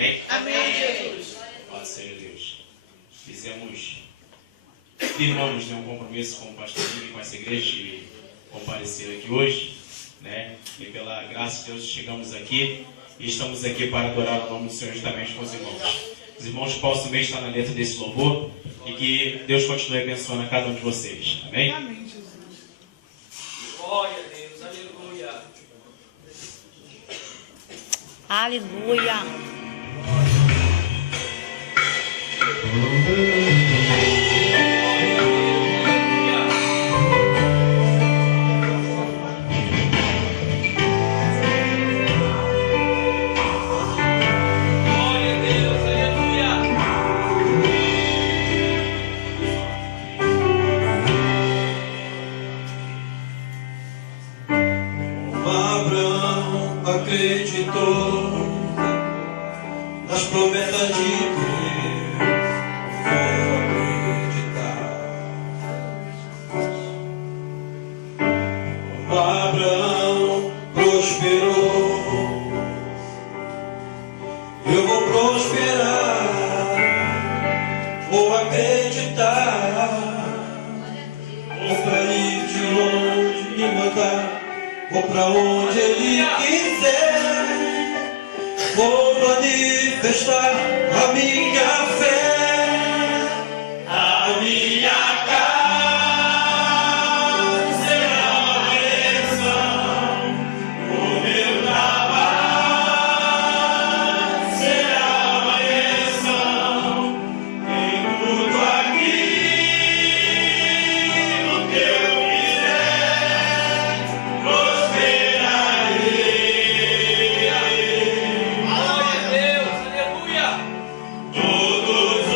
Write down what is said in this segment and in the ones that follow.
Amém? Amém, Jesus. Pode ser Deus. Firmamos, né, um compromisso com o pastor Júlio e com essa igreja de comparecer aqui hoje, né? E pela graça de Deus chegamos aqui e estamos aqui para adorar o nome do Senhor justamente com os irmãos. Os irmãos possam também estar na letra desse louvor e que Deus continue abençoando a cada um de vocês. Amém? Amém, Jesus. Glória a Deus, aleluia. Aleluia. Abraão acreditou nas promessas de Deus, vou acreditar. Abraão prosperou, eu vou prosperar, vou acreditar. Vou pra ir de longe me mandar, vou pra onde Ele quiser, vou manifestar a minha fé, a minha casa será uma bênção, o meu trabalho será uma bênção, tem tudo aqui o que eu quiser, prosperarei. Glória a Deus, aleluia. Todos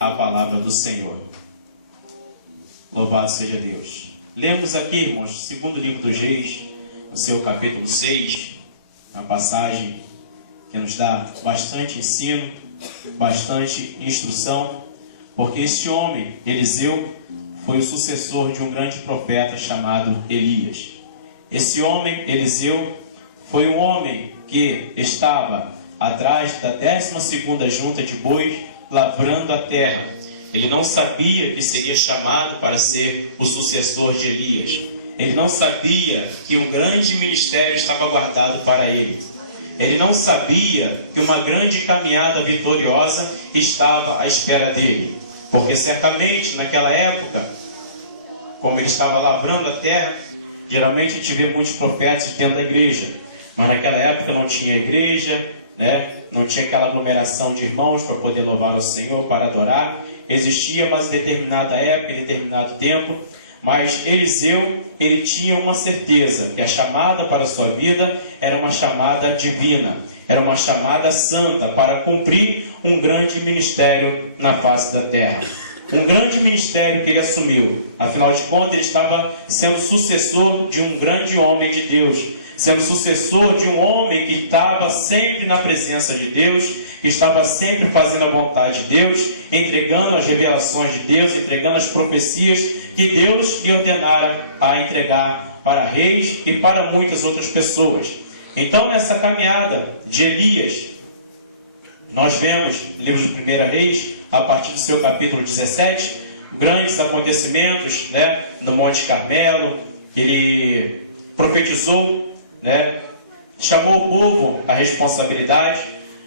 a palavra do Senhor. Louvado seja Deus. Lemos aqui, irmãos, segundo livro dos Reis, no seu capítulo 6, uma passagem que nos dá bastante ensino, bastante instrução, porque este homem, Eliseu, foi o sucessor de um grande profeta chamado Elias. Esse homem, Eliseu, foi um homem que estava atrás da 12ª junta de bois, lavrando a terra. Ele não sabia que seria chamado para ser o sucessor de Elias. Ele não sabia que um grande ministério estava guardado para ele. Ele não sabia que uma grande caminhada vitoriosa estava à espera dele. Porque certamente naquela época, como ele estava lavrando a terra, geralmente a gente vê muitos profetas dentro da igreja. Mas naquela época não tinha igreja, não tinha aquela aglomeração de irmãos para poder louvar o Senhor, para adorar. Existia, mas em determinada época, em determinado tempo. Mas Eliseu, ele tinha uma certeza, que a chamada para a sua vida era uma chamada divina, era uma chamada santa para cumprir um grande ministério na face da terra. Um grande ministério que ele assumiu. Afinal de contas, ele estava sendo sucessor de um grande homem de Deus, sendo sucessor de um homem que estava sempre na presença de Deus, que estava sempre fazendo a vontade de Deus, entregando as revelações de Deus, entregando as profecias que Deus lhe ordenara a entregar para reis e para muitas outras pessoas. Então, nessa caminhada de Elias, nós vemos no livro de 1 Reis, a partir do seu capítulo 17, grandes acontecimentos, no Monte Carmelo. Ele profetizou, chamou o povo à responsabilidade,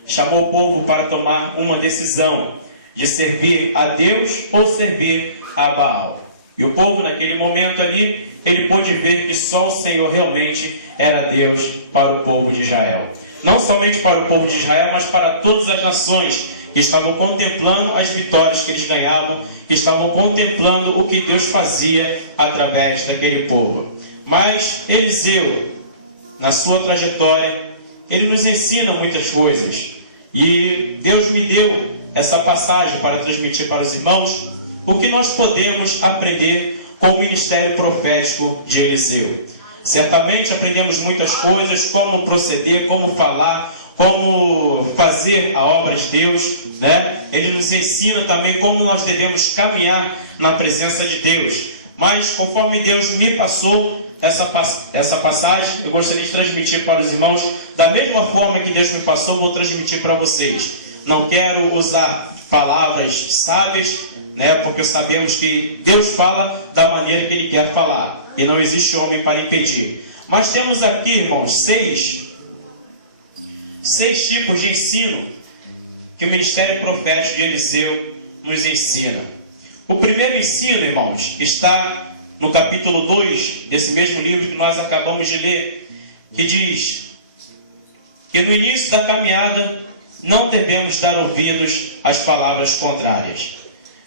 chamou o povo para tomar uma decisão de servir a Deus ou servir a Baal. E o povo naquele momento ali, ele pôde ver que só o Senhor realmente era Deus para o povo de Israel. Não somente para o povo de Israel, mas para todas as nações que estavam contemplando as vitórias que eles ganhavam, que estavam contemplando o que Deus fazia através daquele povo. Mas Eliseu, na sua trajetória, ele nos ensina muitas coisas. E Deus me deu essa passagem para transmitir para os irmãos o que nós podemos aprender com o ministério profético de Eliseu. Certamente aprendemos muitas coisas, como proceder, como falar, como fazer a obra de Deus, Ele nos ensina também como nós devemos caminhar na presença de Deus. Mas conforme Deus me passou essa passagem, eu gostaria de transmitir para os irmãos da mesma forma que Deus me passou, vou transmitir para vocês. Não quero usar palavras sábias, porque sabemos que Deus fala da maneira que Ele quer falar, e não existe homem para impedir. Mas temos aqui, irmãos, seis tipos de ensino que o ministério profético de Eliseu nos ensina. O primeiro ensino, irmãos, está no capítulo 2 desse mesmo livro que nós acabamos de ler, que diz que no início da caminhada não devemos dar ouvidos às palavras contrárias.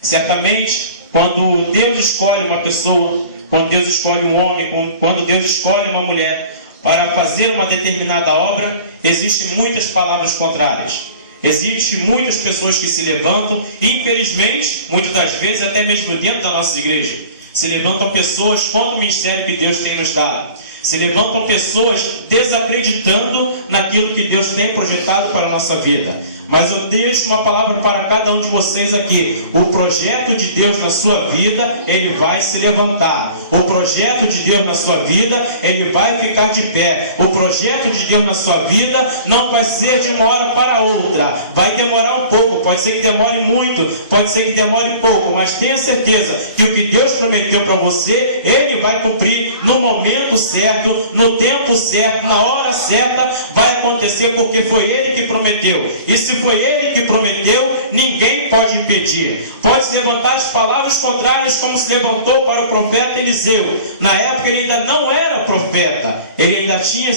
Certamente, quando Deus escolhe uma pessoa, quando Deus escolhe um homem, quando Deus escolhe uma mulher para fazer uma determinada obra, existem muitas palavras contrárias. Existem muitas pessoas que se levantam, e infelizmente, muitas das vezes, até mesmo dentro da nossa igreja, se levantam pessoas contra o ministério que Deus tem nos dado. Se levantam pessoas desacreditando naquilo que Deus tem projetado para a nossa vida. Mas eu deixo uma palavra para cada um de vocês aqui. O projeto de Deus na sua vida, ele vai se levantar. O projeto de Deus na sua vida, ele vai ficar de pé. O projeto de Deus na sua vida não vai ser de uma hora para outra. Vai demorar um pouco, pode ser que demore muito, pode ser que demore um pouco, mas tenha certeza que o que Deus prometeu para você, ele vai cumprir no momento certo, no tempo certo, na hora certa, vai acontecer porque foi ele que prometeu. E se foi ele que prometeu, ninguém pode impedir. Pode se levantar as palavras contrárias, como se levantou para o profeta Eliseu. Na época ele ainda não era profeta, ele já tinha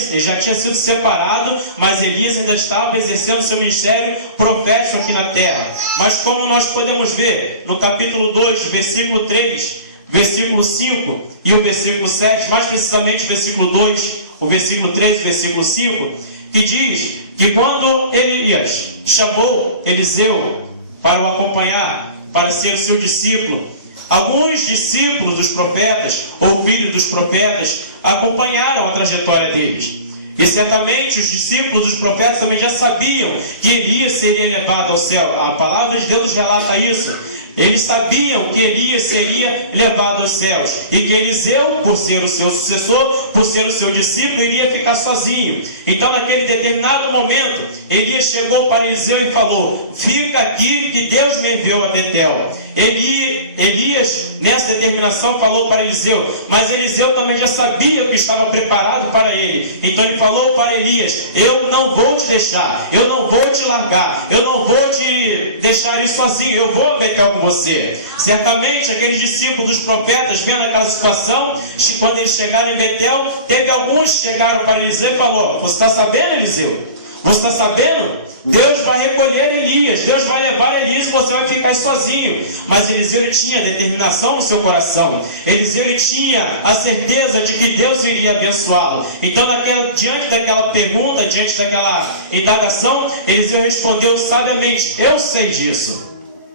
sido separado, mas Elias ainda estava exercendo seu ministério profético aqui na terra. Mas como nós podemos ver no capítulo 2, versículo 3, versículo 5 e o versículo 7, mais precisamente o versículo 2, o versículo 3 e o versículo 5, que diz que quando Elias chamou Eliseu para o acompanhar para ser o seu discípulo. Alguns discípulos dos profetas, ou filhos dos profetas, acompanharam a trajetória deles. E certamente os discípulos dos profetas também já sabiam que Elias seria levado ao céu. A palavra de Deus relata isso. Eles sabiam que Elias seria levado aos céus. E que Eliseu, por ser o seu sucessor, por ser o seu discípulo, iria ficar sozinho. Então, naquele determinado momento, Elias chegou para Eliseu e falou: fica aqui que Deus me enviou a Betel. Elias, nessa determinação, falou para Eliseu, mas Eliseu também já sabia o que estava preparado para ele. Então ele falou para Elias: eu não vou te deixar, eu não vou te largar, eu não vou te deixar ir sozinho, eu vou a Betel com você. Certamente aqueles discípulos dos profetas, vendo aquela situação, quando eles chegaram em Betel, teve alguns que chegaram para Eliseu e falou: você está sabendo, Eliseu? Você está sabendo? Deus vai recolher Elias, Deus vai levar Elias e você vai ficar sozinho. Mas Eliseu, ele tinha determinação no seu coração. Eliseu, ele tinha a certeza de que Deus iria abençoá-lo. Então, diante daquela pergunta, diante daquela indagação, Eliseu respondeu sabiamente: eu sei disso.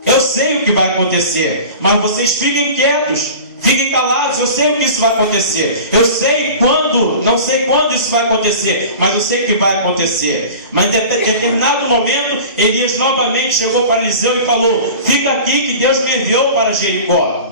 Eu sei o que vai acontecer. Mas vocês fiquem quietos. Fiquem calados, eu sei o que isso vai acontecer. Eu sei quando, não sei quando isso vai acontecer, mas eu sei que vai acontecer. Mas em determinado momento, Elias novamente chegou para Eliseu e falou: fica aqui que Deus me enviou para Jericó.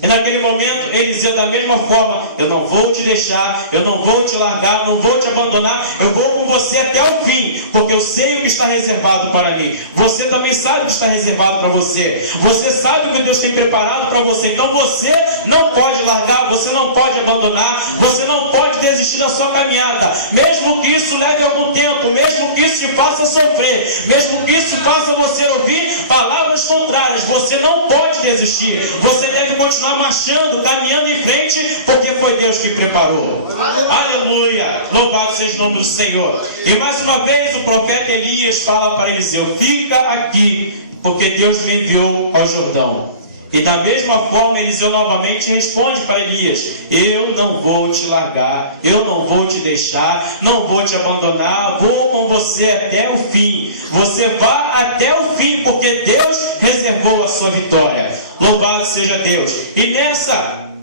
E naquele momento, Eliseu, da mesma forma: eu não vou te deixar, eu não vou te largar, não vou te abandonar, eu vou com você até o fim, porque eu sei o que está reservado para mim. Você também sabe o que está reservado para você. Você sabe o que Deus tem preparado para você. Então você não pode largar, você não pode abandonar, você não pode desistir da sua caminhada. Mesmo que isso leve algum tempo, mesmo que isso te faça sofrer, mesmo que isso faça você ouvir palavras contrárias, você não pode desistir. Você deve continuar marchando, caminhando em frente, porque foi Deus que preparou. Aleluia! Louvado seja o nome do Senhor. E mais uma vez o profeta Elias fala para Eliseu: fica aqui, porque Deus me enviou ao Jordão. E da mesma forma Eliseu novamente responde para Elias: eu não vou te largar, eu não vou te deixar, não vou te abandonar, vou com você até o fim. Você vá até o fim, porque Deus reservou a sua vitória. Louvado seja Deus. E nessa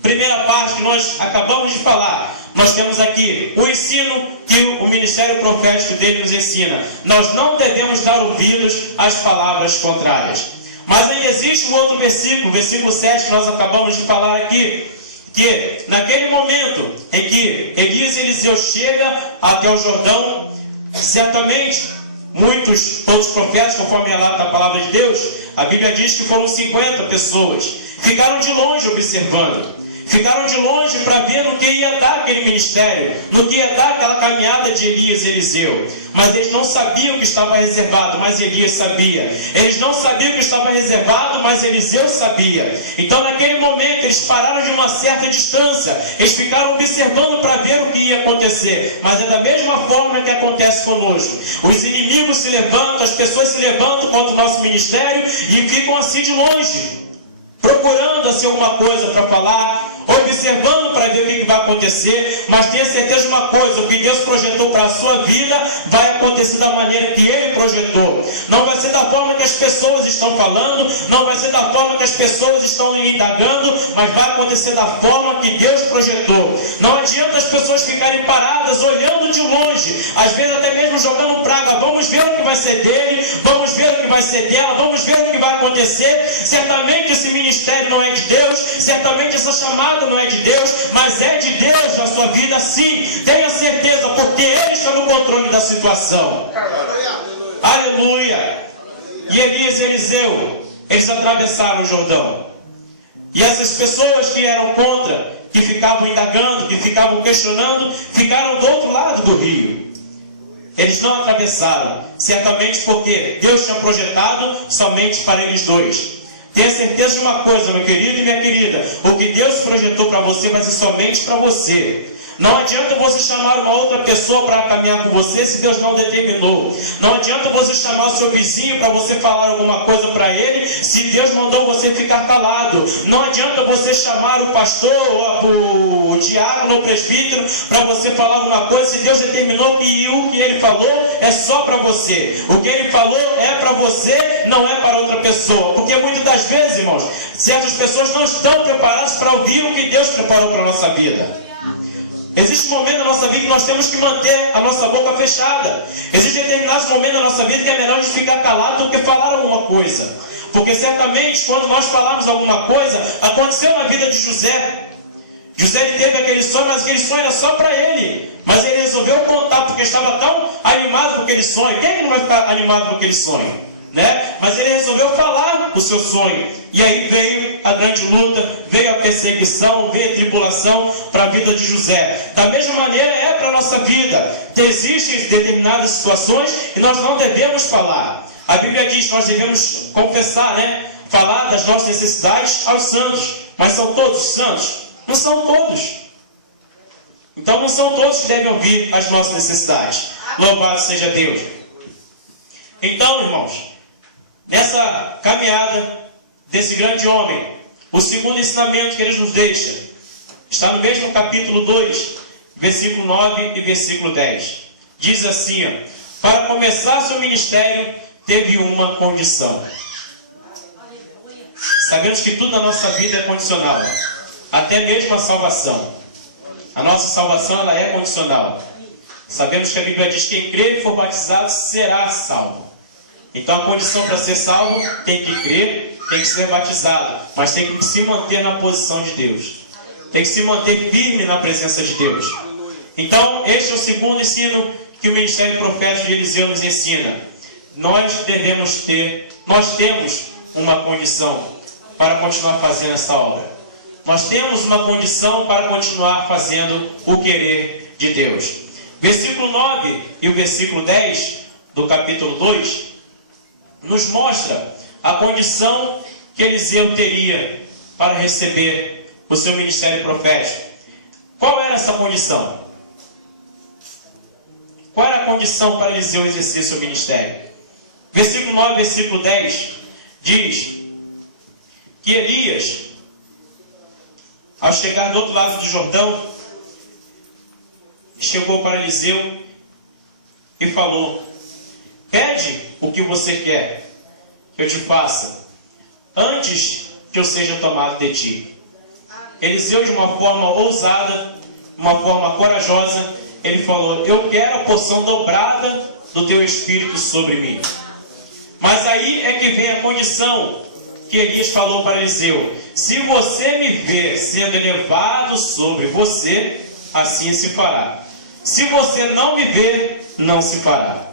primeira parte que nós acabamos de falar, nós temos aqui o ensino que o ministério profético dele nos ensina. Nós não devemos dar ouvidos às palavras contrárias. Mas ainda existe um outro versículo, versículo 7, que nós acabamos de falar aqui, que naquele momento em que Elias e Eliseu chegam até o Jordão, certamente todos os profetas, conforme relata a palavra de Deus, a Bíblia diz que foram 50 pessoas, ficaram de longe observando. Ficaram de longe para ver no que ia dar aquele ministério, no que ia dar aquela caminhada de Elias e Eliseu. Mas eles não sabiam o que estava reservado, mas Elias sabia. Eles não sabiam o que estava reservado, mas Eliseu sabia. Então naquele momento eles pararam de uma certa distância. Eles ficaram observando para ver o que ia acontecer. Mas é da mesma forma que acontece conosco. Os inimigos se levantam, as pessoas se levantam contra o nosso ministério e ficam assim de longe, procurando assim alguma coisa para falar, observando para ver o que vai acontecer. Mas tenha certeza de uma coisa: o que Deus projetou para a sua vida vai acontecer da maneira que Ele projetou. Não vai ser da forma que as pessoas estão falando, não vai ser da forma que as pessoas estão indagando, mas vai acontecer da forma que Deus projetou. Não adianta as pessoas ficarem paradas, olhando de longe, às vezes até mesmo jogando praga: vamos ver o que vai ser dele, vamos ver o que vai ser dela, vamos ver o que vai acontecer. Certamente esse ministério não é de Deus, certamente essa chamada não é de Deus, mas é de Deus na sua vida, sim. Tenha certeza, porque Ele está no controle da situação. Aleluia! E Elias e Eliseu, eles atravessaram o Jordão. E essas pessoas que eram contra, que ficavam indagando, que ficavam questionando, ficaram do outro lado do rio. Eles não atravessaram, certamente porque Deus tinha projetado somente para eles dois. Tenha certeza de uma coisa, meu querido e minha querida: o que Deus projetou para você vai ser somente para você. Não adianta você chamar uma outra pessoa para caminhar com você se Deus não determinou. Não adianta você chamar o seu vizinho para você falar alguma coisa para ele se Deus mandou você ficar calado. Não adianta você chamar o pastor, o diácono ou o presbítero para você falar alguma coisa se Deus determinou que o que ele falou é só para você. O que ele falou é para você, não é para outra pessoa. Porque muitas das vezes, irmãos, certas pessoas não estão preparadas para ouvir o que Deus preparou para a nossa vida. Existe um momento na nossa vida que nós temos que manter a nossa boca fechada. Existem determinados momentos na nossa vida que é melhor a gente ficar calado do que falar alguma coisa. Porque certamente quando nós falarmos alguma coisa, aconteceu na vida de José. José ele teve aquele sonho, mas aquele sonho era só para ele. Mas ele resolveu contar porque estava tão animado com aquele sonho. Quem é que não vai ficar animado com aquele sonho? Né? Mas ele resolveu falar do seu sonho. E aí veio a grande luta, veio a perseguição, veio a tribulação para a vida de José. Da mesma maneira é para a nossa vida. Existem determinadas situações e nós não devemos falar. A Bíblia diz que nós devemos confessar, né? Falar das nossas necessidades aos santos. Mas são todos santos? Não são todos. Então não são todos que devem ouvir as nossas necessidades. Louvado seja Deus. Então, irmãos, nessa caminhada desse grande homem, o segundo ensinamento que ele nos deixa está no mesmo capítulo 2, versículo 9 e versículo 10. Diz assim, ó, para começar seu ministério, teve uma condição. Sabemos que tudo na nossa vida é condicional, até mesmo a salvação. A nossa salvação ela é condicional. Sabemos que a Bíblia diz que quem crer e for batizado será salvo. Então a condição para ser salvo tem que crer, tem que ser batizado, mas tem que se manter na posição de Deus. Tem que se manter firme na presença de Deus. Então este é o segundo ensino que o ministério profético de Eliseu nos ensina. Nós temos uma condição para continuar fazendo essa obra. Nós temos uma condição para continuar fazendo o querer de Deus. Versículo 9 e o versículo 10 do capítulo 2 nos mostra a condição que Eliseu teria para receber o seu ministério profético. Qual era essa condição? Qual era a condição para Eliseu exercer seu ministério? Versículo 9 e versículo 10 diz que Elias, ao chegar do outro lado do Jordão, chegou para Eliseu e falou: pede o que você quer que eu te faça, antes que eu seja tomado de ti. Eliseu, de uma forma ousada, uma forma corajosa, ele falou: eu quero a porção dobrada do teu espírito sobre mim. Mas aí é que vem a condição que Elias falou para Eliseu: se você me ver sendo elevado sobre você, assim se fará. Se você não me ver, não se fará.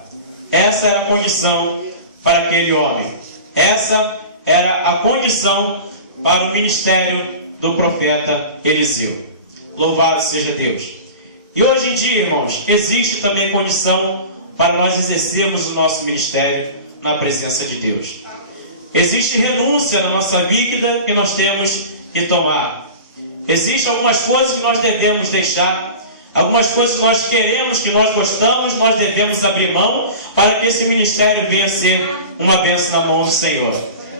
Essa era a condição para aquele homem. Essa era a condição para o ministério do profeta Eliseu. Louvado seja Deus. E hoje em dia, irmãos, existe também condição para nós exercermos o nosso ministério na presença de Deus. Existe renúncia na nossa vida que nós temos que tomar. Existem algumas coisas que nós devemos deixar. Algumas coisas que nós queremos, que nós gostamos, nós devemos abrir mão para que esse ministério venha a ser uma bênção na mão do Senhor.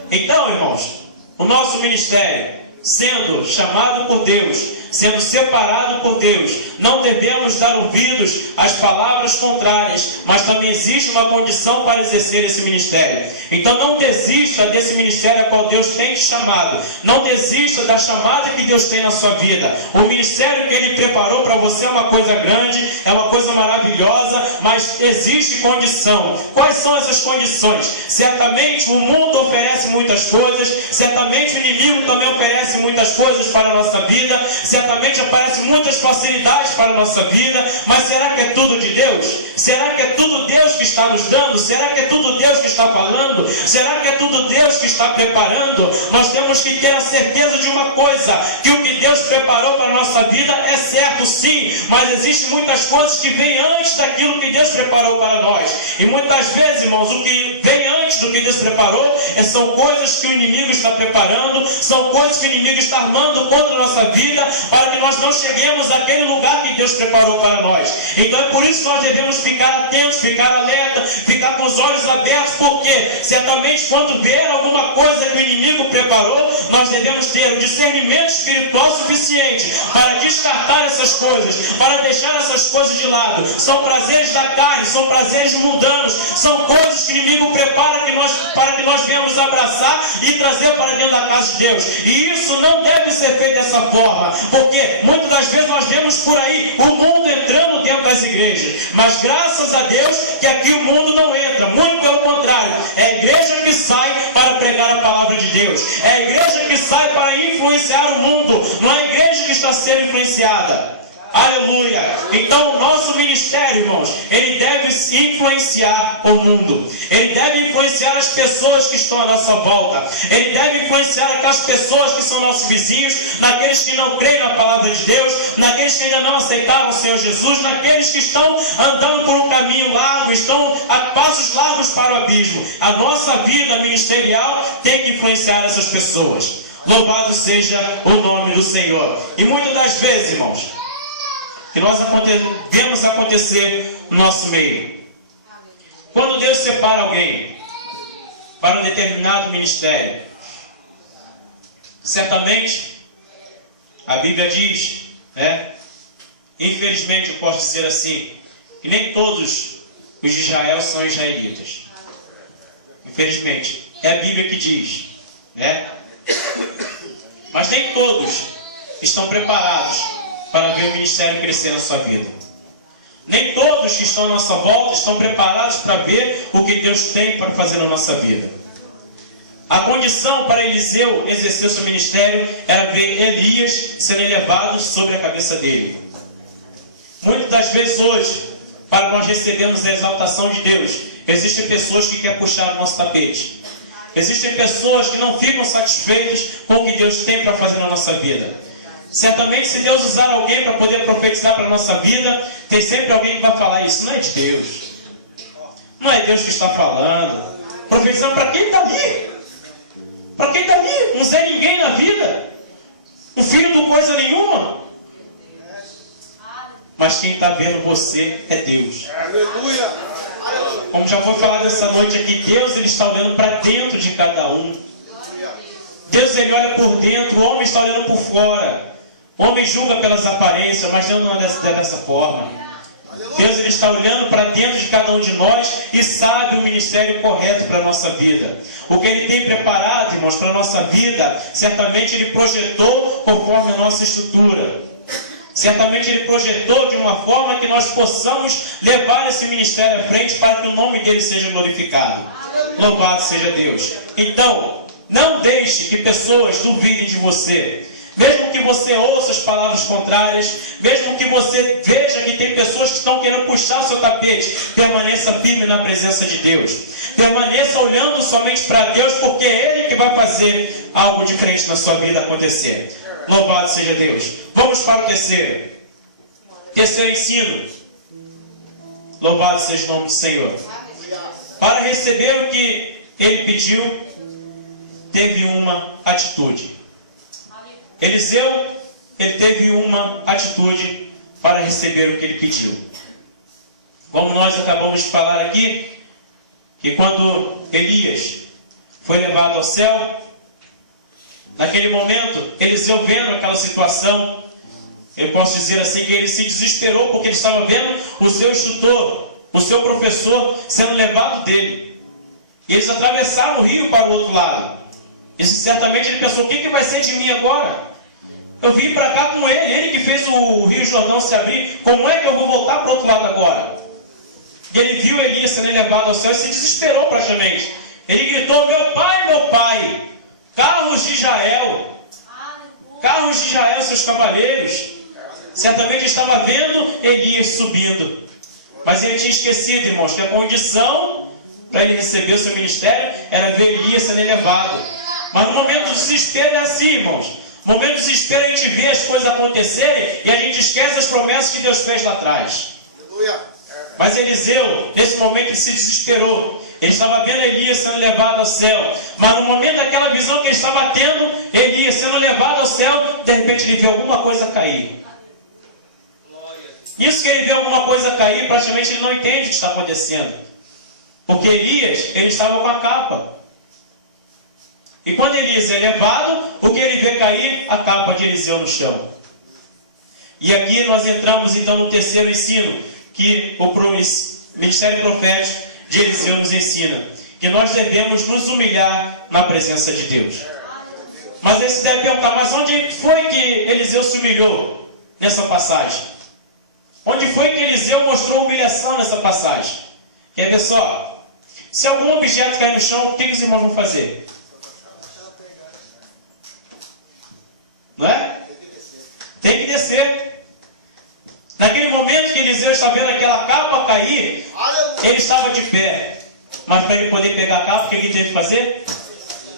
Então, irmãos, o nosso ministério, sendo chamado por Deus, sendo separado por Deus, não devemos dar ouvidos às palavras contrárias, mas também existe uma condição para exercer esse ministério. Então não desista desse ministério a qual Deus tem te chamado. Não desista da chamada que Deus tem na sua vida. O ministério que Ele preparou para você é uma coisa grande, é uma coisa maravilhosa, mas existe condição. Quais são essas condições? Certamente o mundo oferece muitas coisas, certamente o inimigo também oferece muitas coisas para a nossa vida, certamente aparecem muitas facilidades para a nossa vida, mas será que é tudo de Deus? Será que é tudo Deus que está nos dando? Será que é tudo Deus que está falando? Será que é tudo Deus que está preparando? Nós temos que ter a certeza de uma coisa, que o que Deus preparou para a nossa vida é certo sim, mas existem muitas coisas que vêm antes daquilo que Deus preparou para nós. E muitas vezes, irmãos, o que vem antes do que Deus preparou são coisas que o inimigo está preparando, são coisas que o inimigo inimigo está armando contra a nossa vida, para que nós não cheguemos àquele lugar que Deus preparou para nós. Então é por isso que nós devemos ficar atentos, ficar alerta, ficar com os olhos abertos, porque certamente quando vier alguma coisa que o inimigo preparou, nós devemos ter o discernimento espiritual suficiente para descartar essas coisas, para deixar essas coisas de lado. São prazeres da carne, são prazeres mundanos, são coisas que o inimigo prepara para que nós venhamos abraçar e trazer para dentro da casa de Deus. E isso não deve ser feito dessa forma, porque muitas das vezes nós vemos por aí o mundo entrando dentro das igrejas, mas graças a Deus que aqui o mundo não entra, muito pelo contrário, é a igreja que sai para pregar a palavra de Deus, é a igreja que sai para influenciar o mundo, não é a igreja que está sendo influenciada. Aleluia! Então o nosso ministério, irmãos, ele deve influenciar o mundo. Ele deve influenciar as pessoas que estão à nossa volta. Ele deve influenciar aquelas pessoas que são nossos vizinhos, naqueles que não creem na palavra de Deus, naqueles que ainda não aceitaram o Senhor Jesus, naqueles que estão andando por um caminho largo, estão a passos largos para o abismo. A nossa vida ministerial tem que influenciar essas pessoas. Louvado seja o nome do Senhor. E muitas das vezes, irmãos, que nós vemos acontecer no nosso meio. Quando Deus separa alguém para um determinado ministério, certamente a Bíblia diz, infelizmente eu posso dizer assim, que nem todos os de Israel são israelitas. Infelizmente, é a Bíblia que diz, mas nem todos estão preparados para ver o ministério crescer na sua vida. Nem todos que estão à nossa volta estão preparados para ver o que Deus tem para fazer na nossa vida. A condição para Eliseu exercer seu ministério era ver Elias sendo elevado sobre a cabeça dele. Muitas das vezes hoje, para nós recebermos a exaltação de Deus, existem pessoas que querem puxar o nosso tapete. Existem pessoas que não ficam satisfeitas com o que Deus tem para fazer na nossa vida. Certamente, se Deus usar alguém para poder profetizar para a nossa vida, tem sempre alguém que vai falar isso. Não é de Deus. Não é Deus que está falando. Profetizando para quem está ali? Para quem está ali? Não sei ninguém na vida. Um filho do coisa nenhuma. Mas quem está vendo você é Deus. Aleluia! Como já foi falado essa noite aqui, Deus ele está olhando para dentro de cada um. Deus ele olha por dentro, o homem está olhando por fora. O homem julga pelas aparências, mas Deus não é dessa forma. Deus ele está olhando para dentro de cada um de nós e sabe o ministério correto para a nossa vida. O que Ele tem preparado, irmãos, para a nossa vida, certamente Ele projetou conforme a nossa estrutura. Certamente Ele projetou de uma forma que nós possamos levar esse ministério à frente para que o nome dEle seja glorificado. Louvado seja Deus. Então, não deixe que pessoas duvidem de você. Mesmo que você ouça as palavras contrárias, mesmo que você veja que tem pessoas que estão querendo puxar o seu tapete, permaneça firme na presença de Deus. Permaneça olhando somente para Deus, porque é Ele que vai fazer algo diferente na sua vida acontecer. Louvado seja Deus. Vamos para o terceiro. Terceiro ensino. Louvado seja o nome do Senhor. Para receber o que Ele pediu, teve uma atitude. Eliseu, ele teve uma atitude para receber o que ele pediu. Como nós acabamos de falar aqui, que quando Elias foi levado ao céu, naquele momento, Eliseu vendo aquela situação, eu posso dizer assim que ele se desesperou porque ele estava vendo o seu instrutor, o seu professor sendo levado dele. E eles atravessaram o rio para o outro lado. E certamente ele pensou, o que vai ser de mim agora? Eu vim para cá com ele que fez o Rio Jordão se abrir, como é que eu vou voltar para o outro lado agora? Ele viu Elias sendo levado ao céu e se desesperou praticamente. Ele gritou, meu pai, carros de Israel, seus cavaleiros. Certamente estava vendo Elias subindo. Mas ele tinha esquecido, irmãos, que a condição para ele receber o seu ministério era ver Elias sendo elevado. Mas no momento do desespero é assim, irmãos. No momento do desespero a gente vê as coisas acontecerem e a gente esquece as promessas que Deus fez lá atrás. Mas Eliseu, nesse momento, ele se desesperou. Ele estava vendo Elias sendo levado ao céu. Mas no momento daquela visão que ele estava tendo, Elias sendo levado ao céu, de repente ele viu alguma coisa cair. Isso que ele vê alguma coisa cair, praticamente ele não entende o que está acontecendo. Porque Elias, ele estava com a capa. E quando Elias é levado, o que ele vê cair? A capa de Eliseu no chão. E aqui nós entramos então no terceiro ensino, que o ministério profético de Eliseu nos ensina. Que nós devemos nos humilhar na presença de Deus. Mas você deve perguntar, mas onde foi que Eliseu se humilhou nessa passagem? Onde foi que Eliseu mostrou humilhação nessa passagem? Quer ver só? Se algum objeto cair no chão, o que os irmãos vão fazer? Não é? Tem que descer. Naquele momento que Eliseu estava vendo aquela capa cair, ele estava de pé. Mas para ele poder pegar a capa, o que ele teve que fazer?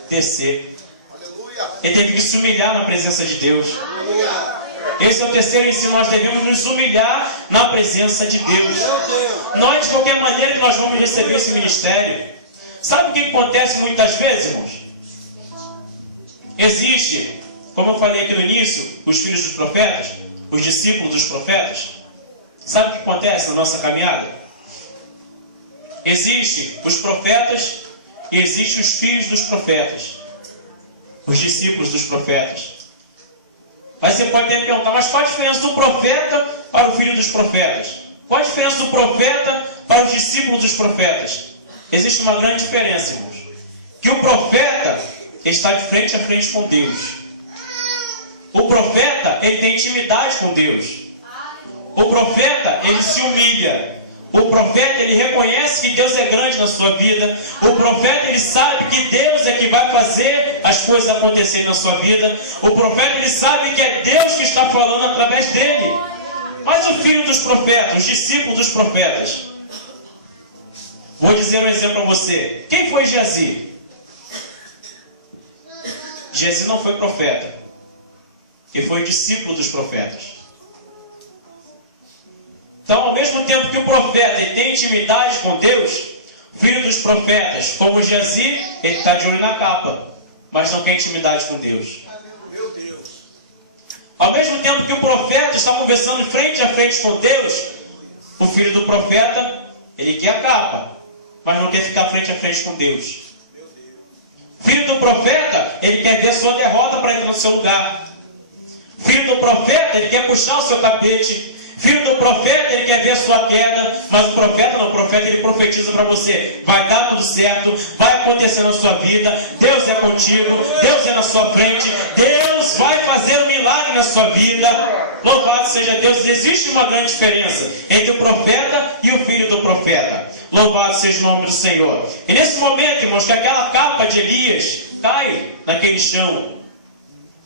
Descer. Ele teve que se humilhar na presença de Deus. Esse é o terceiro ensino, nós devemos nos humilhar na presença de Deus. Não é de qualquer maneira que nós vamos receber esse ministério. Sabe o que acontece muitas vezes, irmãos? Existe, como eu falei aqui no início, os filhos dos profetas, os discípulos dos profetas. Sabe o que acontece na nossa caminhada? Existem os profetas e existem os filhos dos profetas, os discípulos dos profetas. Aí você pode ter que perguntar, mas qual a diferença do profeta para o filho dos profetas? Qual a diferença do profeta para os discípulos dos profetas? Existe uma grande diferença, irmãos. Que o profeta está de frente a frente com Deus. O profeta, ele tem intimidade com Deus. O profeta, ele se humilha. O profeta, ele reconhece que Deus é grande na sua vida. O profeta, ele sabe que Deus é que vai fazer as coisas acontecerem na sua vida. O profeta, ele sabe que é Deus que está falando através dele. Mas o filho dos profetas, os discípulos dos profetas. Vou dizer um exemplo a você. Quem foi Geazi? Geazi não foi profeta. Ele foi discípulo dos profetas. Então, ao mesmo tempo que o profeta ele tem intimidade com Deus, o filho dos profetas, como Geazi, ele está de olho na capa, mas não quer intimidade com Deus. Meu Deus. Ao mesmo tempo que o profeta está conversando frente a frente com Deus, o filho do profeta, ele quer a capa, mas não quer ficar frente a frente com Deus. O filho do profeta, ele quer ver a sua derrota para entrar no seu lugar. O filho do profeta, ele quer puxar o seu tapete. Filho do profeta, ele quer ver a sua queda, mas o profeta não, o profeta ele profetiza para você, vai dar tudo certo, vai acontecer na sua vida, Deus é contigo, Deus é na sua frente, Deus vai fazer um milagre na sua vida, louvado seja Deus. Existe uma grande diferença entre o profeta e o filho do profeta, louvado seja o nome do Senhor. E nesse momento, irmãos, que aquela capa de Elias cai naquele chão,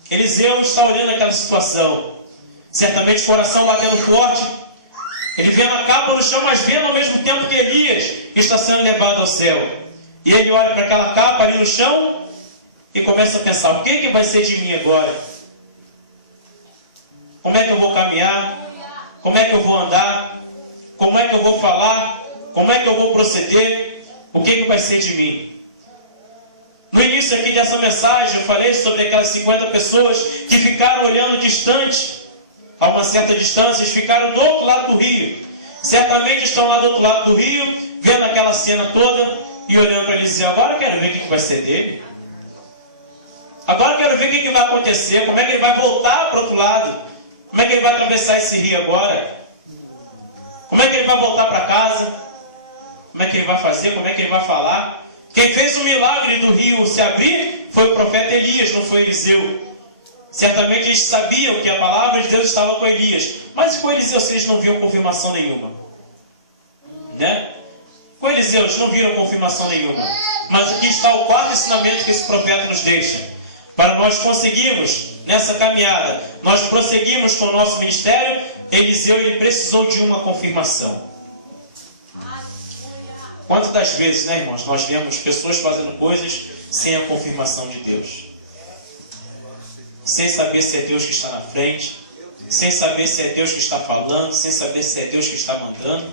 Eliseu está olhando aquela situação, certamente o coração batendo forte, ele vendo a capa no chão, mas vendo ao mesmo tempo que Elias está sendo levado ao céu. E ele olha para aquela capa ali no chão e começa a pensar, o que vai ser de mim agora? Como é que eu vou caminhar? Como é que eu vou andar? Como é que eu vou falar? Como é que eu vou proceder? O que vai ser de mim? No início aqui dessa mensagem eu falei sobre aquelas 50 pessoas que ficaram olhando distante, a uma certa distância, eles ficaram do outro lado do rio. Certamente estão lá do outro lado do rio, vendo aquela cena toda e olhando para Eliseu. Agora eu quero ver o que vai ser dele. Agora eu quero ver o que vai acontecer, como é que ele vai voltar para o outro lado. Como é que ele vai atravessar esse rio agora? Como é que ele vai voltar para casa? Como é que ele vai fazer? Como é que ele vai falar? Quem fez o milagre do rio se abrir foi o profeta Elias, não foi Eliseu. Certamente eles sabiam que a palavra de Deus estava com Elias. Mas com Eliseu eles não viam confirmação nenhuma. Né? Com Eliseu eles não viram confirmação nenhuma. Mas aqui está o quarto ensinamento que esse profeta nos deixa. Para nós conseguirmos, nessa caminhada, nós prosseguimos com o nosso ministério, Eliseu ele precisou de uma confirmação. Quantas das vezes, né, irmãos, nós vemos pessoas fazendo coisas sem a confirmação de Deus? Sem saber se é Deus que está na frente, sem saber se é Deus que está falando, sem saber se é Deus que está mandando.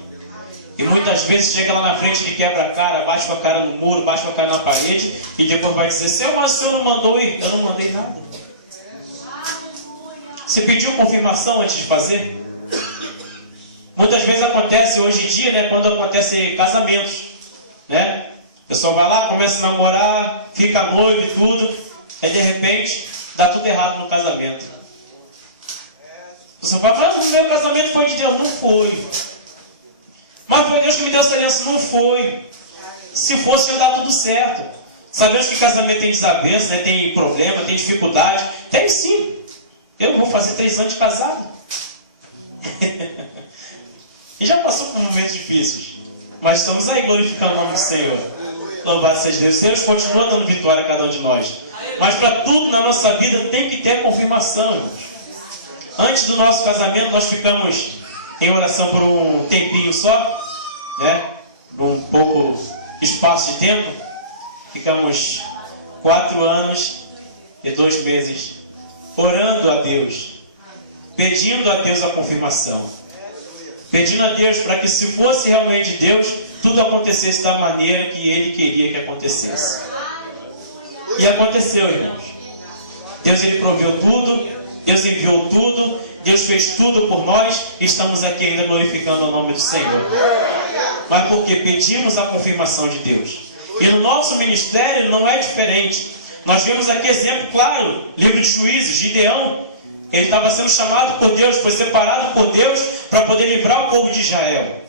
E muitas vezes chega lá na frente de quebra a cara, bate com a cara no muro, bate com a cara na parede, e depois vai dizer, Senhor, mas o Senhor não mandou ir? Eu não mandei nada. Você pediu confirmação antes de fazer? Muitas vezes acontece hoje em dia, né, quando acontece casamentos, né? O pessoal vai lá, começa a namorar, fica noivo e tudo, aí de repente dá tudo errado no casamento. Você fala, mas o meu casamento foi de Deus. Não foi. Mas foi Deus que me deu essa aliança. Não foi. Se fosse, ia dar tudo certo. Sabemos que casamento tem desavença, né? Tem problema, tem dificuldade. Tem sim. Eu vou fazer 3 anos de casado. E já passou por momentos difíceis. Mas estamos aí glorificando o nome do Senhor. Louvado seja Deus. Deus continua dando vitória a cada um de nós. Mas para tudo na nossa vida tem que ter confirmação, irmãos. Antes do nosso casamento, nós ficamos em oração por um tempinho só, né? Um pouco espaço de tempo. Ficamos 4 anos e 2 meses orando a Deus, pedindo a Deus a confirmação, pedindo a Deus para que, se fosse realmente Deus, tudo acontecesse da maneira que Ele queria que acontecesse. E aconteceu, irmãos. Deus, Ele proveu tudo, Deus enviou tudo, Deus fez tudo por nós, e estamos aqui ainda glorificando o nome do Senhor. Mas porque pedimos a confirmação de Deus. E no nosso ministério não é diferente. Nós vemos aqui exemplo claro, livro de Juízes, Gideão. Ele estava sendo chamado por Deus, foi separado por Deus para poder livrar o povo de Israel.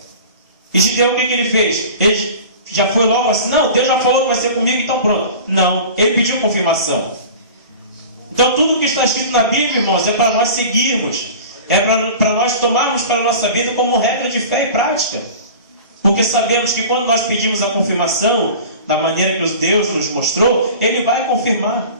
E Gideão, o que ele fez? Ele já foi logo assim, não, Deus já falou que vai ser comigo, então pronto. Não, ele pediu confirmação. Então tudo que está escrito na Bíblia, irmãos, é para nós seguirmos. É para nós tomarmos para a nossa vida como regra de fé e prática. Porque sabemos que quando nós pedimos a confirmação, da maneira que Deus nos mostrou, Ele vai confirmar.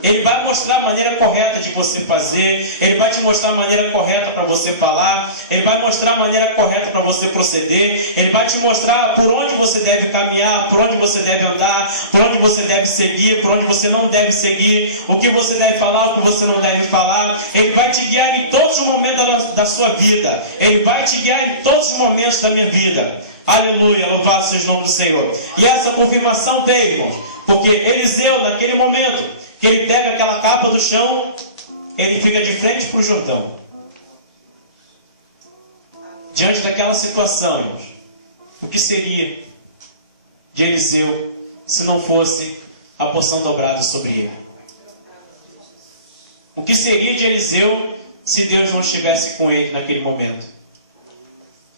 Ele vai mostrar a maneira correta de você fazer. Ele vai te mostrar a maneira correta para você falar. Ele vai mostrar a maneira correta para você proceder. Ele vai te mostrar por onde você deve caminhar, por onde você deve andar, por onde você deve seguir, por onde você não deve seguir, o que você deve falar, o que você não deve falar. Ele vai te guiar em todos os momentos da sua vida. Ele vai te guiar em todos os momentos da minha vida. Aleluia, louvado seja o nome do Senhor. E essa confirmação veio, irmãos, porque Eliseu, naquele momento que ele pega aquela capa do chão, ele fica de frente para o Jordão. Diante daquela situação, irmãos, o que seria de Eliseu se não fosse a porção dobrada sobre ele? O que seria de Eliseu se Deus não estivesse com ele naquele momento?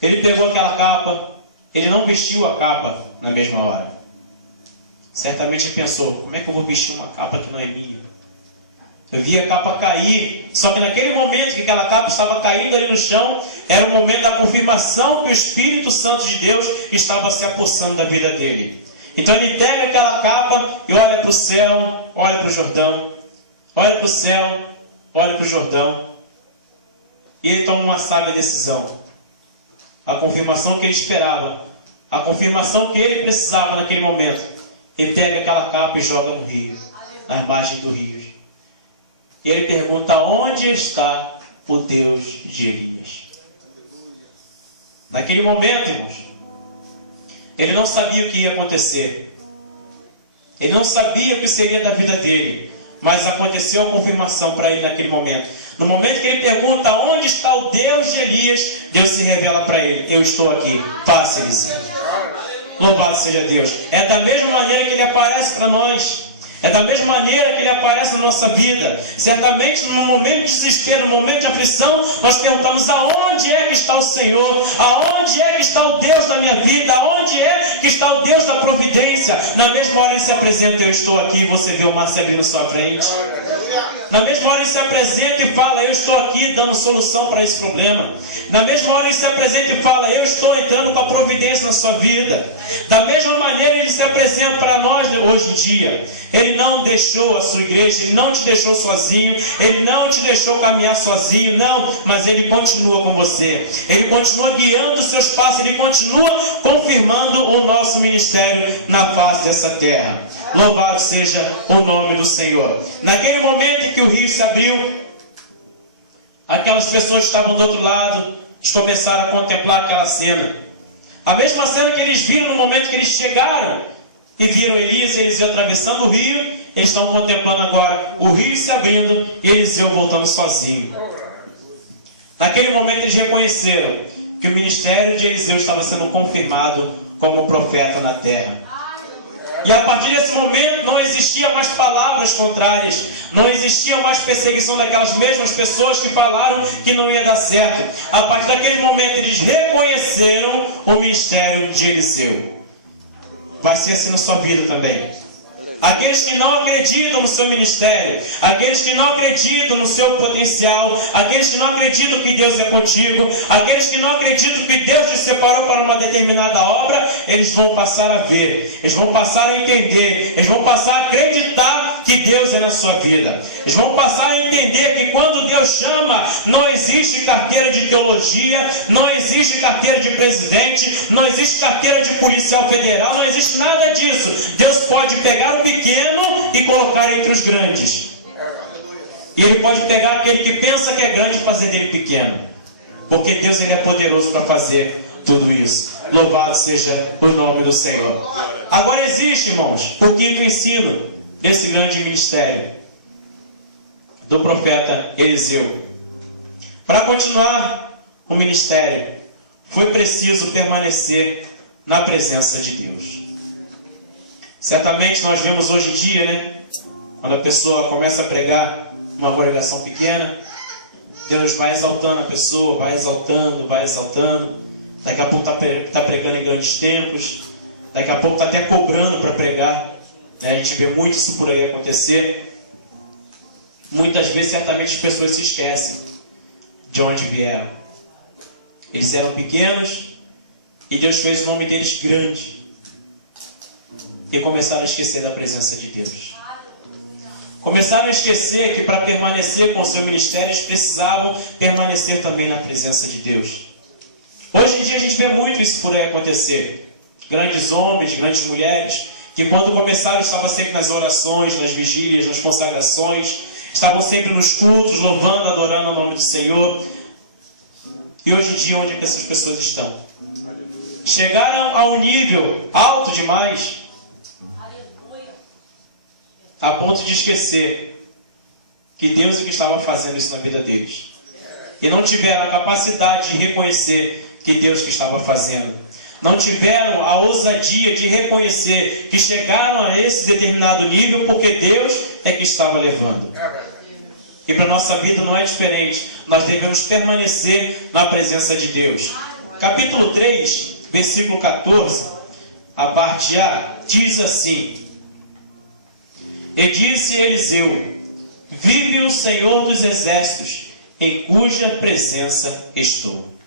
Ele pegou aquela capa, ele não vestiu a capa na mesma hora. Certamente ele pensou, como é que eu vou vestir uma capa que não é minha? Eu vi a capa cair, só que naquele momento que aquela capa estava caindo ali no chão, era o momento da confirmação que o Espírito Santo de Deus estava se apossando da vida dele. Então ele pega aquela capa e olha para o céu, olha para o Jordão, olha para o céu, olha para o Jordão, e ele toma uma sábia decisão. A confirmação que ele esperava, a confirmação que ele precisava naquele momento. Ele pega aquela capa e joga no rio, na margem do rio. E ele pergunta, onde está o Deus de Elias? Naquele momento, irmãos, ele não sabia o que ia acontecer. Ele não sabia o que seria da vida dele. Mas aconteceu a confirmação para ele naquele momento. No momento que ele pergunta, onde está o Deus de Elias? Deus se revela para ele, eu estou aqui, faça-lhe. Louvado seja Deus. É da mesma maneira que Ele aparece para nós. É da mesma maneira que Ele aparece na nossa vida. Certamente no momento de desespero, no momento de aflição, nós perguntamos, aonde é que está o Senhor? Aonde é que está o Deus da minha vida? Aonde é que está o Deus da providência? Na mesma hora Ele se apresenta, eu estou aqui, você vê o mar se abrir na sua frente. Na mesma hora Ele se apresenta e fala, eu estou aqui dando solução para esse problema. Na mesma hora Ele se apresenta e fala, eu estou entrando com a providência na sua vida. Da mesma maneira Ele se apresenta para nós hoje em dia. Ele não deixou a sua igreja, Ele não te deixou sozinho, Ele não te deixou caminhar sozinho, não, mas Ele continua com você. Ele continua guiando os seus passos, Ele continua confirmando o nosso ministério na face dessa terra. Louvado seja o nome do Senhor. Naquele momento em que o rio se abriu, aquelas pessoas que estavam do outro lado, eles começaram a contemplar aquela cena. A mesma cena que eles viram no momento que eles chegaram e viram Elias e Eliseu atravessando o rio, eles estão contemplando agora o rio se abrindo e Eliseu voltando sozinho. Naquele momento eles reconheceram que o ministério de Eliseu estava sendo confirmado como profeta na terra. E a partir desse momento não existia mais palavras contrárias, não existia mais perseguição daquelas mesmas pessoas que falaram que não ia dar certo. A partir daquele momento eles reconheceram o ministério de Eliseu. Vai ser assim na sua vida também. Aqueles que não acreditam no seu ministério, aqueles que não acreditam no seu potencial, aqueles que não acreditam que Deus é contigo, aqueles que não acreditam que Deus te separou para uma determinada obra, eles vão passar a ver, eles vão passar a entender, eles vão passar a acreditar que Deus é na sua vida. Eles vão passar a entender que quando Deus chama, não existe carteira de teologia, não existe carteira de presidente, não existe carteira de policial federal, não existe nada disso. Deus pode pegar o pequeno e colocar entre os grandes. E Ele pode pegar aquele que pensa que é grande e fazer dele pequeno. Porque Deus Ele é poderoso para fazer tudo isso. Louvado seja o nome do Senhor. Agora existe, irmãos, o quinto ensino desse grande ministério do profeta Eliseu. Para continuar o ministério, foi preciso permanecer na presença de Deus. Certamente nós vemos hoje em dia, né? Quando a pessoa começa a pregar uma congregação pequena, Deus vai exaltando a pessoa, vai exaltando, vai exaltando. Daqui a pouco está pregando em grandes templos. Daqui a pouco está até cobrando para pregar. Né? A gente vê muito isso por aí acontecer. Muitas vezes, certamente, as pessoas se esquecem de onde vieram. Eles eram pequenos e Deus fez o nome deles grande. E começaram a esquecer da presença de Deus. Começaram a esquecer que para permanecer com o seu ministério, eles precisavam permanecer também na presença de Deus. Hoje em dia a gente vê muito isso por aí acontecer. Grandes homens, grandes mulheres, que quando começaram estavam sempre nas orações, nas vigílias, nas consagrações, estavam sempre nos cultos, louvando, adorando o nome do Senhor. E hoje em dia, onde é que essas pessoas estão? Chegaram a um nível alto demais, a ponto de esquecer que Deus é que estava fazendo isso na vida deles. E não tiveram a capacidade de reconhecer que Deus que estava fazendo. Não tiveram a ousadia de reconhecer que chegaram a esse determinado nível porque Deus é que estava levando. E para a nossa vida não é diferente. Nós devemos permanecer na presença de Deus. Capítulo 3, versículo 14, a parte A, diz assim: E disse Eliseu: Vive o Senhor dos Exércitos, em cuja presença estou.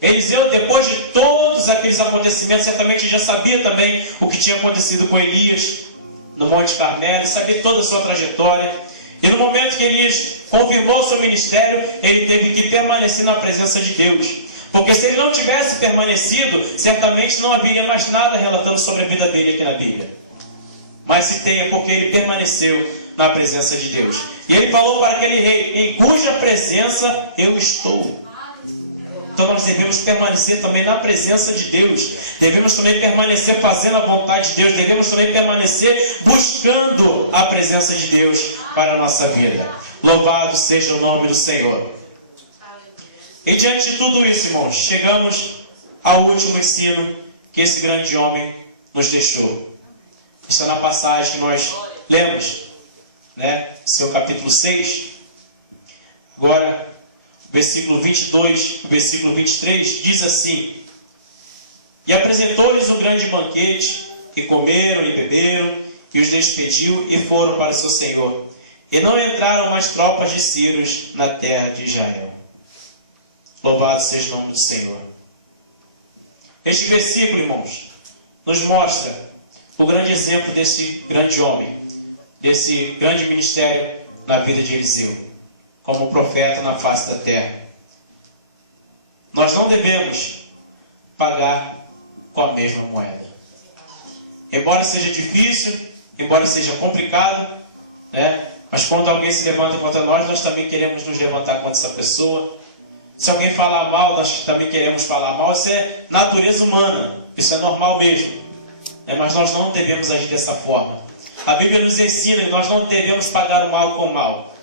Eliseu, depois de todos aqueles acontecimentos, certamente já sabia também o que tinha acontecido com Elias no Monte Carmelo, sabia toda a sua trajetória. E no momento que Elias confirmou o seu ministério, ele teve que permanecer na presença de Deus. Porque se ele não tivesse permanecido, certamente não haveria mais nada relatando sobre a vida dele aqui na Bíblia. Mas se tem, é porque ele permaneceu na presença de Deus. E ele falou para aquele rei: Em cuja presença eu estou. Então nós devemos permanecer também na presença de Deus. Devemos também permanecer fazendo a vontade de Deus. Devemos também permanecer buscando a presença de Deus para a nossa vida. Louvado seja o nome do Senhor. E diante de tudo isso, irmãos, chegamos ao último ensino que esse grande homem nos deixou. Está na passagem que nós lemos, né? Seu capítulo 6. Agora, versículo 22, versículo 23, diz assim: E apresentou-lhes um grande banquete, e comeram e beberam, e os despediu e foram para o seu senhor. E não entraram mais tropas de sírios na terra de Israel. Louvado seja o nome do Senhor. Este versículo, irmãos, nos mostra o grande exemplo desse grande homem, desse grande ministério na vida de Eliseu, como profeta na face da terra. Nós não devemos pagar com a mesma moeda. Embora seja difícil, embora seja complicado, né? Mas quando alguém se levanta contra nós, nós também queremos nos levantar contra essa pessoa. Se alguém falar mal, nós também queremos falar mal. Isso é natureza humana. Isso é normal mesmo. Mas nós não devemos agir dessa forma. A Bíblia nos ensina que nós não devemos pagar o mal com o mal.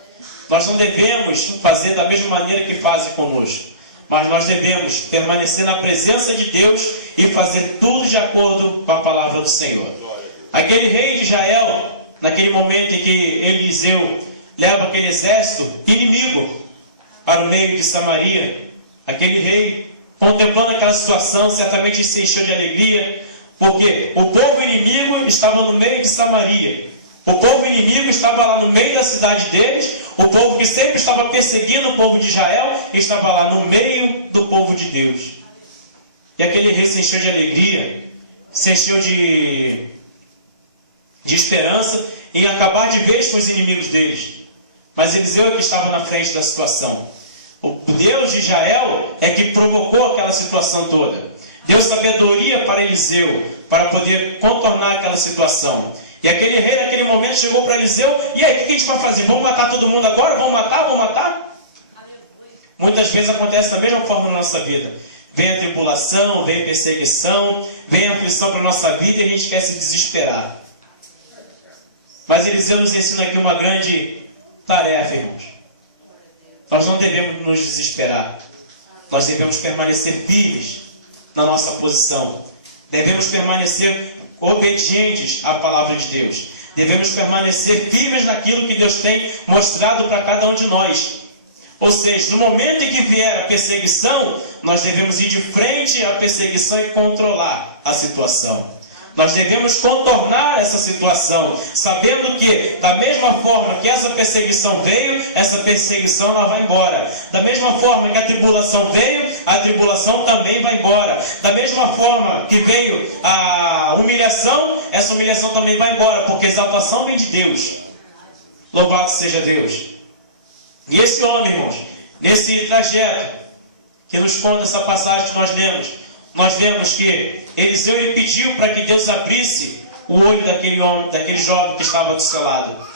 Nós não devemos fazer da mesma maneira que fazem conosco. Mas nós devemos permanecer na presença de Deus e fazer tudo de acordo com a palavra do Senhor. Aquele rei de Israel, naquele momento em que Eliseu leva aquele exército inimigo para o meio de Samaria, aquele rei, contemplando aquela situação, certamente se encheu de alegria, porque o povo inimigo estava no meio de Samaria. O povo inimigo estava lá no meio da cidade deles. O povo que sempre estava perseguindo o povo de Israel estava lá no meio do povo de Deus. E aquele rei se encheu de alegria, se encheu de esperança em acabar de vez com os inimigos deles. Mas Eliseu é que estava na frente da situação. O Deus de Israel é que provocou aquela situação toda. Deu sabedoria para Eliseu, para poder contornar aquela situação. E aquele rei naquele momento chegou para Eliseu: e aí, o que a gente vai fazer? Vamos matar todo mundo agora? Vamos matar? Vamos matar? Muitas vezes acontece da mesma forma na nossa vida. Vem a tribulação, vem a perseguição, vem a aflição para a nossa vida e a gente quer se desesperar. Mas Eliseu nos ensina aqui uma grande tarefa, irmãos. Nós não devemos nos desesperar. Nós devemos permanecer firmes na nossa posição. Devemos permanecer obedientes à palavra de Deus. Devemos permanecer firmes naquilo que Deus tem mostrado para cada um de nós. Ou seja, no momento em que vier a perseguição, nós devemos ir de frente à perseguição e controlar a situação. Nós devemos contornar essa situação, sabendo que, da mesma forma que essa perseguição veio, essa perseguição não vai embora. Da mesma forma que a tribulação veio, a tribulação também vai embora. Da mesma forma que veio a humilhação, essa humilhação também vai embora, porque a exaltação vem de Deus. Louvado seja Deus. E esse homem, irmãos, nesse trajeto que nos conta essa passagem que nós lemos, nós vemos que Eliseu lhe pediu para que Deus abrisse o olho daquele homem, daquele jovem que estava do seu lado.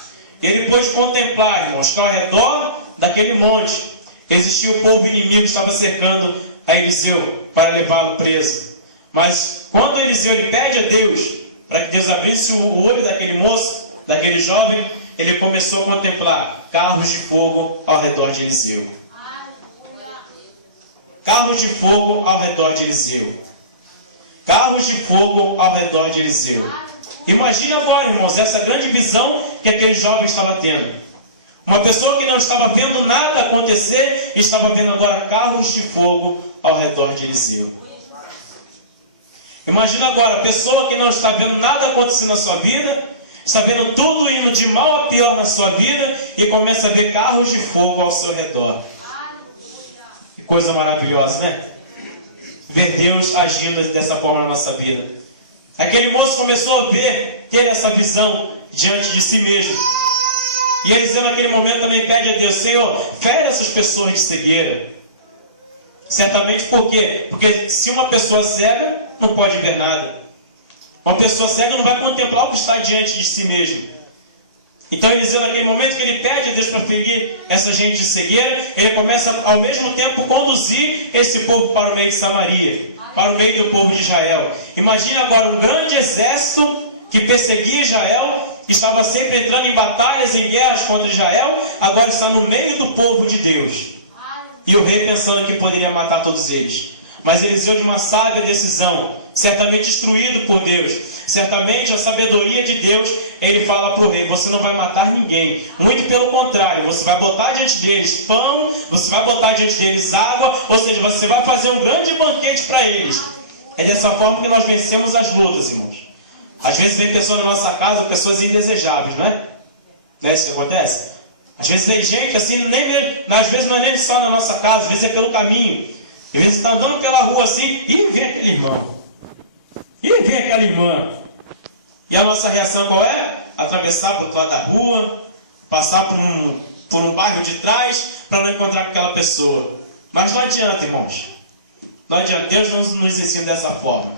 Ele pôde contemplar, irmãos, que ao redor daquele monte existia um povo inimigo que estava cercando a Eliseu para levá-lo preso. Mas quando Eliseu lhe pede a Deus para que Deus abrisse o olho daquele moço, daquele jovem, ele começou a contemplar carros de fogo ao redor de Eliseu. Carros de fogo ao redor de Eliseu. Carros de fogo ao redor de Eliseu. Imagina agora, irmãos, essa grande visão que aquele jovem estava tendo. Uma pessoa que não estava vendo nada acontecer, estava vendo agora carros de fogo ao redor de Eliseu. Imagina agora, a pessoa que não está vendo nada acontecer na sua vida, está vendo tudo indo de mal a pior na sua vida e começa a ver carros de fogo ao seu redor. Que coisa maravilhosa, né? Ver Deus agindo dessa forma na nossa vida. Aquele moço começou a ter essa visão diante de si mesmo. E Eliseu naquele momento também pede a Deus: Senhor, fere essas pessoas de cegueira. Certamente por quê? Porque se uma pessoa cega não pode ver nada. Uma pessoa cega não vai contemplar o que está diante de si mesmo. Então Eliseu, naquele momento que ele pede a Deus para ferir essa gente de cegueira, ele começa ao mesmo tempo conduzir esse povo para o meio de Samaria, para o meio do povo de Israel. Imagina agora um grande exército que perseguia Israel, que estava sempre entrando em batalhas, em guerras contra Israel, agora está no meio do povo de Deus. E o rei pensando que poderia matar todos eles. Mas Eliseu, de uma sábia decisão, certamente instruído por Deus, certamente a sabedoria de Deus, ele fala para o rei: você não vai matar ninguém, muito pelo contrário, você vai botar diante deles pão, você vai botar diante deles água, ou seja, você vai fazer um grande banquete para eles. É dessa forma que nós vencemos as lutas, irmãos. Às vezes vem pessoas na nossa casa, pessoas indesejáveis, não é? Não é isso que acontece? Às vezes vem gente assim, às vezes não é nem só na nossa casa, às vezes é pelo caminho. Às vezes você está andando pela rua assim, e vem aquele irmão. E vem aquela irmã. E a nossa reação qual é? Atravessar para o outro lado da rua, passar por um bairro de trás, para não encontrar com aquela pessoa. Mas não adianta, irmãos. Não adianta. Deus não nos ensina dessa forma.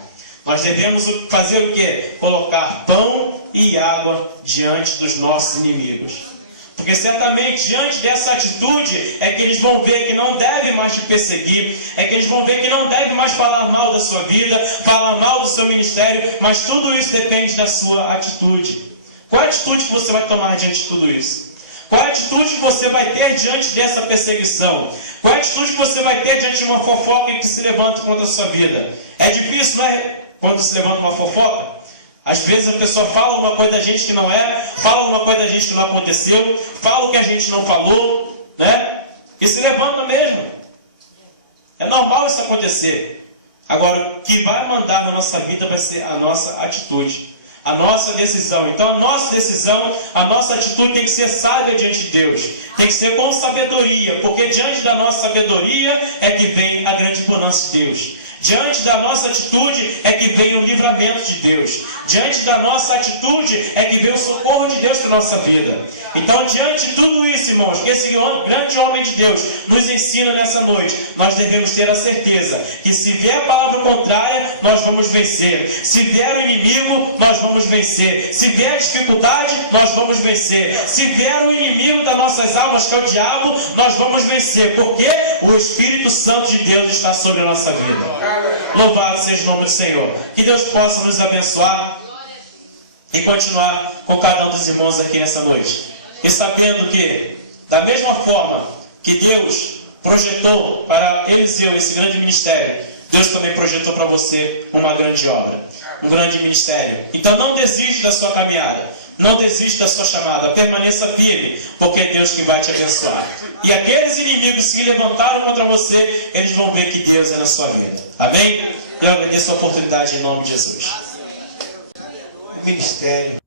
Nós devemos fazer o quê? Colocar pão e água diante dos nossos inimigos. Porque certamente diante dessa atitude é que eles vão ver que não deve mais te perseguir, é que eles vão ver que não deve mais falar mal da sua vida, falar mal do seu ministério, mas tudo isso depende da sua atitude. Qual a atitude que você vai tomar diante de tudo isso? Qual a atitude que você vai ter diante dessa perseguição? Qual a atitude que você vai ter diante de uma fofoca que se levanta contra a sua vida? É difícil, não é? Quando se levanta uma fofoca? Às vezes a pessoa fala uma coisa da gente que não é, fala uma coisa da gente que não aconteceu, fala o que a gente não falou, né? E se levanta mesmo. É normal isso acontecer. Agora, o que vai mandar na nossa vida vai ser a nossa atitude, a nossa decisão. Então a nossa decisão, a nossa atitude tem que ser sábia diante de Deus. Tem que ser com sabedoria, porque diante da nossa sabedoria é que vem a grande bonança de Deus. Diante da nossa atitude é que vem o livramento de Deus. Diante da nossa atitude é que vem o socorro de Deus para a nossa vida. Então, diante de tudo isso, irmãos, que esse grande homem de Deus nos ensina nessa noite, nós devemos ter a certeza que se vier a palavra contrária, nós vamos vencer. Se vier o inimigo, nós vamos vencer. Se vier a dificuldade, nós vamos vencer. Se vier o inimigo das nossas almas, que é o diabo, nós vamos vencer. Porque o Espírito Santo de Deus está sobre a nossa vida. Louvado seja o nome do Senhor. Que Deus possa nos abençoar e continuar com cada um dos irmãos aqui nessa noite. E sabendo que, da mesma forma que Deus projetou para Eliseu esse grande ministério, Deus também projetou para você uma grande obra, um grande ministério. Então não desiste da sua caminhada. Não desiste da sua chamada, permaneça firme, porque é Deus que vai te abençoar. E aqueles inimigos que levantaram contra você, eles vão ver que Deus é na sua vida. Amém? Eu agradeço a oportunidade em nome de Jesus. O ministério